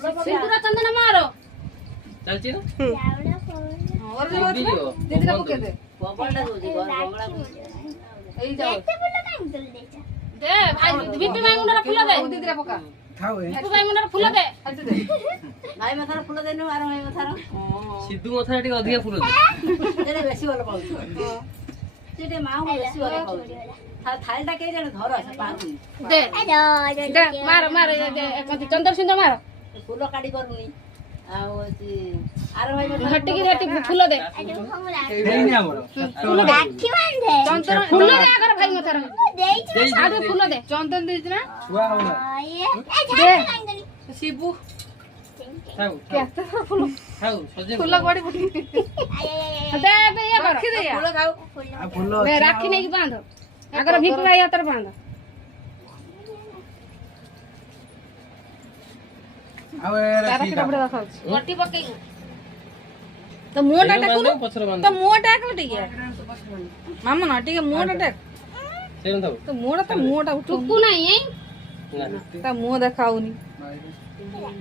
सिंदूर चंदन मारो चलची ना और दीदी को के दे बबलटा दो जी बबलटा ए जाओ दे भाई बीपी भाई मुंडा फूल दे दीदी रे पका खाओ ए बीपी भाई मुंडा फूल दे अच्छा दे भाई मथार फूल देनु आरो भाई मथार सिद्धू मथा टी अधिक फूल दे एने बेसी वाला पाउ सेटे माऊ बेसी वाला पाउ थालटा के जण धर আছে पाउ दे दे मार मार चंदन सिंदूर मार फूल काडी करूनी आरो भाई हट्टी की हट्टी फूल दे एनी हमर राखी बांधे चंदन फूल दे अगर भाई मथार देई आधे फूल दे चंदन दे ना छुआ होला दे शिबू खाऊ क्या फूल खाऊ सजे फूल बड़ी फुटी दे बे ये कर रखी दे फूल खाओ आ फुल्लो बे राखी नहीं बांध अगर भिपी भाई हाथ बांध आवे तारा ठीक के बड़ा है रखा गोटी पकई तो मोटा टाकू पछर बांध तो मोटा को टिके मामा ना टिके मोटा टाक सेन थाऊ तो मोटा टुकु नहीं है ना ता मुंह देखाउनी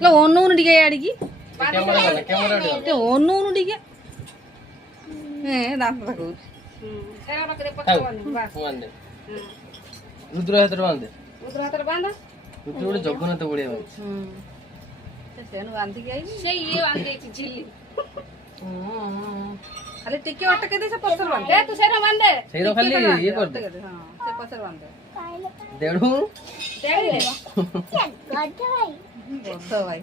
लो ओनोन टिके याडी कैमरा दे ते ओनोन टिके ए दांत देखो सेरा पकड़े पकड़ बस बांध दे रुद्र हाथ बांध दे उधर हाथ बांध रुद्र बड़े जगन्नाथ बड़िया भाई ते सेनु बांधी के आई से ये बांधे झिल्ली खाली टिके अटके दे से पत्थर बांध दे तू सेरा बांध दे सेरा खाली ये कर दे हां से पत्थर बांध दे देड़ू दे गद्दा भाई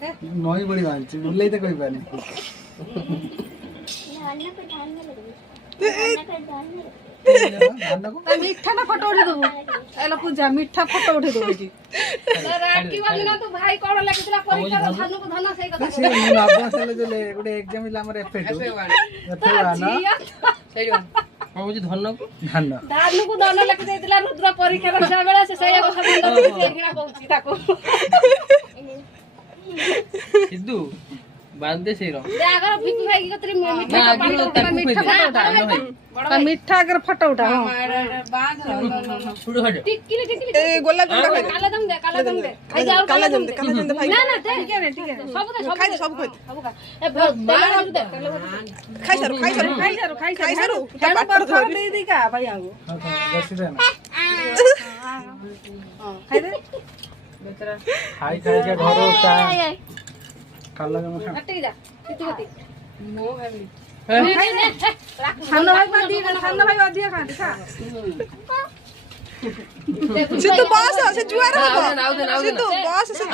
भाई नई बड़ी बांची बुल्ले तो कोई पानी नाना को ध्यान में लग धान को मीठा ना फोटो उठे दबो एला पूजा मीठा फोटो उठे दबो की राखी वाली ना तू भाई कोड़ लेकितला परीक्षा धानु को धना सही कथा से मुन आबा से ले गोटे एग्जाम इला हमर एफेट एफे ना सही बात बाबू जी धन को धान धानु को धना लेके देतिला रुद्र परीक्षा रक्षा बेला से सही कथा बंद देखिना कहूची ताको सिद्धू बांध दे सेरो दे अगर फिकी भाई की कतरी मीठा ना आगे मीठा ताकू फोटो उठा भाई बड़ा मीठा अगर फोटो उठा हां बांध छोड़ हट टिक्की ए गोला जम दे काला दम दे काला दम दे काला जम दे भाई ना ना ठीक है सब दे खाई दे सब खाई सब का ए बाल दे खाई सर खाई सर हेड पर थोड़ा दे दी का भाई आगो बस दे ना हां खाई दे बेचारा खाई खाई के घर होता काला जमा खा हट जा कितु नो फैमिली खाना भाई अधिया खा दिखा सिद्धू बॉस से जुआर हो सिद्धू बॉस से